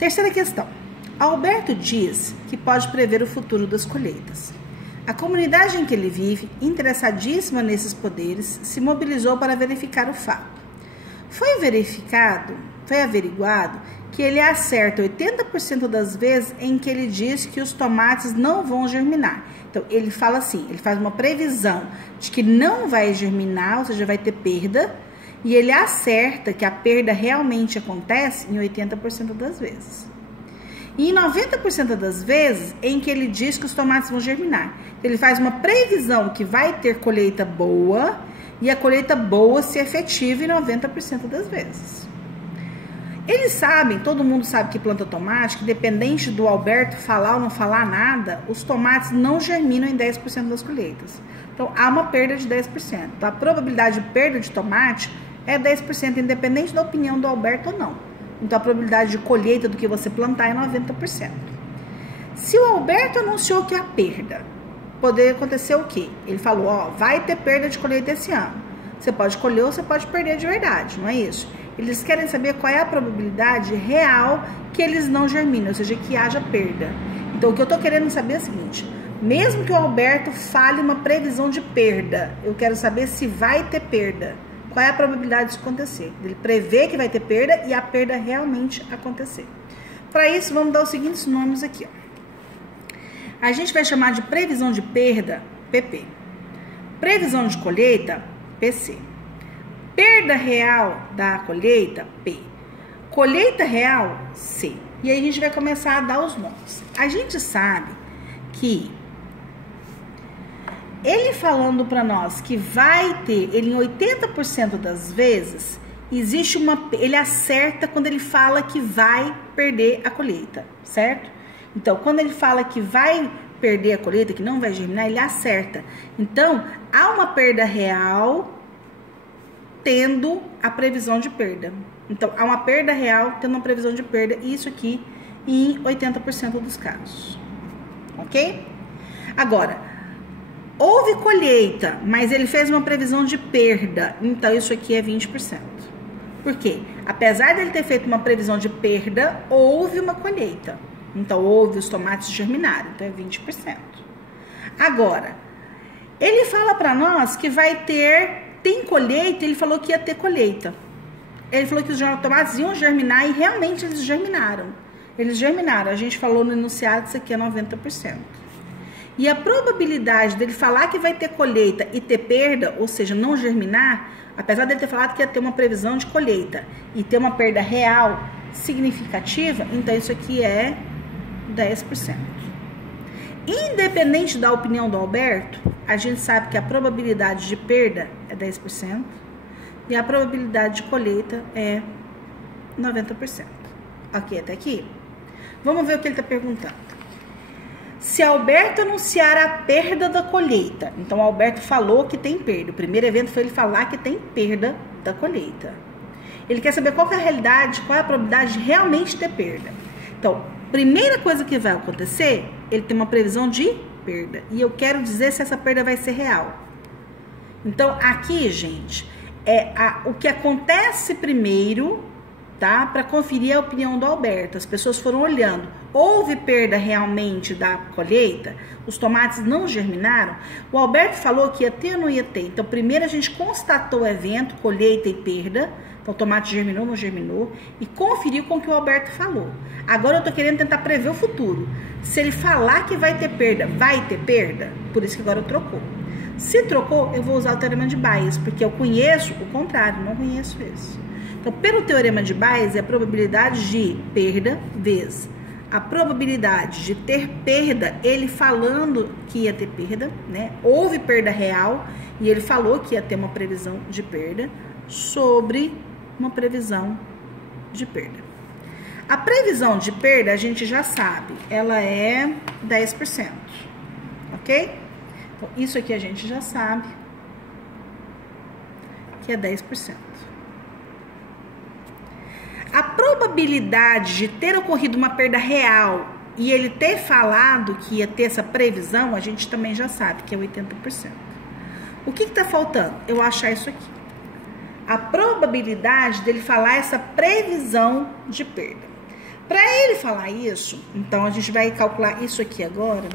Terceira questão. Alberto diz que pode prever o futuro das colheitas. A comunidade em que ele vive, interessadíssima nesses poderes, se mobilizou para verificar o fato. Foi averiguado que ele acerta 80% das vezes em que ele diz que os tomates não vão germinar. Então, ele fala assim, ele faz uma previsão de que não vai germinar, ou seja, vai ter perda, e ele acerta que a perda realmente acontece em 80% das vezes. E em 90% das vezes em que ele diz que os tomates vão germinar. Ele faz uma previsão que vai ter colheita boa, e a colheita boa se efetiva em 90% das vezes. Eles sabem, todo mundo sabe que planta tomate, que dependente do Alberto falar ou não falar nada, os tomates não germinam em 10% das colheitas. Então, há uma perda de 10%. Então, a probabilidade de perda de tomate é 10%, independente da opinião do Alberto ou não. Então, a probabilidade de colheita do que você plantar é 90%. Se o Alberto anunciou que há perda, poderia acontecer o quê? Ele falou, ó, vai ter perda de colheita esse ano. Você pode colher ou você pode perder de verdade, não é isso? Eles querem saber qual é a probabilidade real que eles não germinem, ou seja, que haja perda. Então, o que eu estou querendo saber é o seguinte, mesmo que o Alberto fale uma previsão de perda, eu quero saber se vai ter perda. Qual é a probabilidade disso acontecer? Ele prevê que vai ter perda e a perda realmente acontecer. Para isso, vamos dar os seguintes nomes aqui, ó. A gente vai chamar de previsão de perda, PP. Previsão de colheita, PC. Perda real da colheita, P. Colheita real, C. E aí a gente vai começar a dar os nomes. A gente sabe que ele falando para nós que vai ter, ele em 80% das vezes, existe ele acerta quando ele fala que vai perder a colheita, certo? Então, quando ele fala que vai perder a colheita, que não vai germinar, ele acerta. Então, há uma perda real tendo a previsão de perda. Então, há uma perda real tendo uma previsão de perda, e isso aqui em 80% dos casos. Ok? Agora, houve colheita, mas ele fez uma previsão de perda, então isso aqui é 20%. Por quê? Apesar dele ter feito uma previsão de perda, houve uma colheita. Então, os tomates germinaram, então é 20%. Agora, ele fala para nós que tem colheita, ele falou que ia ter colheita. Ele falou que os tomates iam germinar e realmente eles germinaram. Eles germinaram, a gente falou no enunciado que isso aqui é 90%. E a probabilidade dele falar que vai ter colheita e ter perda, ou seja, não germinar, apesar dele ter falado que ia ter uma previsão de colheita e ter uma perda real significativa, então isso aqui é 10%. Independente da opinião do Alberto, a gente sabe que a probabilidade de perda é 10% e a probabilidade de colheita é 90%. Ok, até aqui? Vamos ver o que ele está perguntando. Se Alberto anunciar a perda da colheita, então Alberto falou que tem perda. O primeiro evento foi ele falar que tem perda da colheita. Ele quer saber qual é a realidade, qual é a probabilidade de realmente ter perda. Então, primeira coisa que vai acontecer, ele tem uma previsão de perda. E eu quero dizer se essa perda vai ser real. Então, aqui, gente, o que acontece primeiro, tá? Para conferir a opinião do Alberto. As pessoas foram olhando. Houve perda realmente da colheita? Os tomates não germinaram? O Alberto falou que ia ter ou não ia ter. Então, primeiro a gente constatou o evento, colheita e perda. Então, o tomate germinou, não germinou. E conferiu com o que o Alberto falou. Agora, eu tô querendo tentar prever o futuro. Se ele falar que vai ter perda, vai ter perda? Por isso que agora eu trocou. Se trocou, eu vou usar o teorema de Bayes, porque eu conheço o contrário, não conheço esse. Então, pelo teorema de Bayes, é a probabilidade de perda vezes a probabilidade de ter perda, ele falando que ia ter perda, né? Houve perda real e ele falou que ia ter uma previsão de perda sobre uma previsão de perda. A previsão de perda, a gente já sabe, ela é 10%, ok? Então, isso aqui a gente já sabe que é 10%. A probabilidade de ter ocorrido uma perda real e ele ter falado que ia ter essa previsão, a gente também já sabe que é 80%. O que está faltando? Eu achar isso aqui. A probabilidade dele falar essa previsão de perda. Para ele falar isso, então a gente vai calcular isso aqui agora.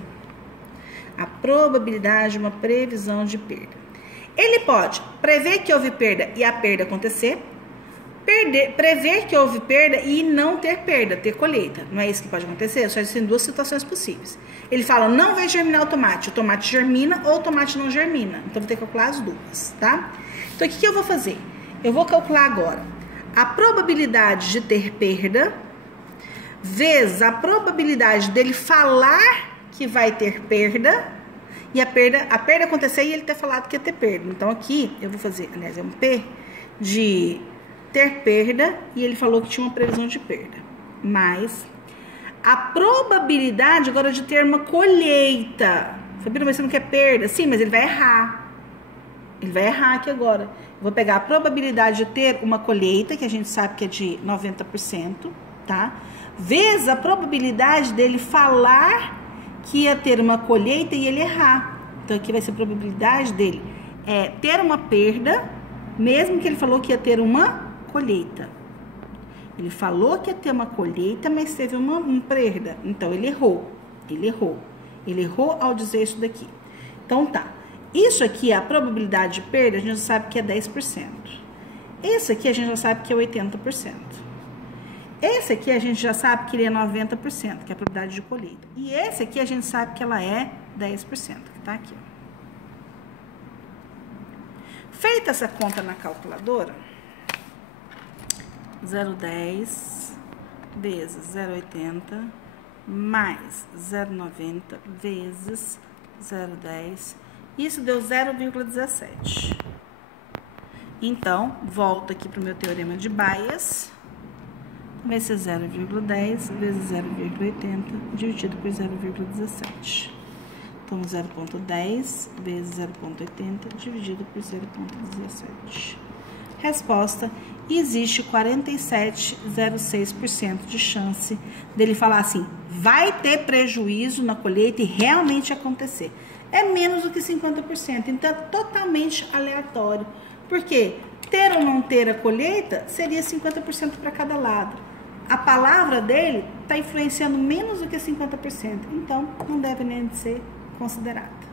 A probabilidade de uma previsão de perda. Ele pode prever que houve perda e a perda acontecer. Prever que houve perda e não ter perda, ter colheita. Não é isso que pode acontecer? Só existem duas situações possíveis. Ele fala, não vai germinar o tomate germina ou o tomate não germina. Então, vou ter que calcular as duas, tá? Então, o que eu vou fazer? Eu vou calcular agora a probabilidade de ter perda vezes a probabilidade dele falar que vai ter perda e a perda acontecer e ele ter falado que ia ter perda. Então, aqui, eu vou fazer, aliás, é um P de ter perda e ele falou que tinha uma previsão de perda. Mas a probabilidade agora de ter uma colheita. Sabia, mas você não quer perda? Sim, mas ele vai errar. Ele vai errar aqui agora. Eu vou pegar a probabilidade de ter uma colheita, que a gente sabe que é de 90%, tá? Vezes a probabilidade dele falar que ia ter uma colheita e ele errar. Então, aqui vai ser a probabilidade dele ter uma perda, mesmo que ele falou que ia ter uma colheita. Ele falou que ia ter uma colheita, mas teve uma perda. Então, ele errou. Ele errou ao dizer isso daqui. Então, tá. Isso aqui, a probabilidade de perda, a gente já sabe que é 10%. Esse aqui, a gente já sabe que é 80%. Esse aqui, a gente já sabe que ele é 90%, que é a probabilidade de colheita. E esse aqui, a gente sabe que ela é 10%, que tá aqui. Feita essa conta na calculadora, 0,10 vezes 0,80 mais 0,90 vezes 0,10, isso deu 0,17. Então, volto aqui para o meu teorema de Bayes, vai ser 0,10 vezes 0,80 dividido por 0,17. Então, 0,10 vezes 0,80 dividido por 0,17. Resposta, existe 47,06% de chance dele falar assim, vai ter prejuízo na colheita e realmente acontecer. É menos do que 50%, então é totalmente aleatório. Por quê? Ter ou não ter a colheita seria 50% para cada lado. A palavra dele está influenciando menos do que 50%, então não deve nem ser considerada.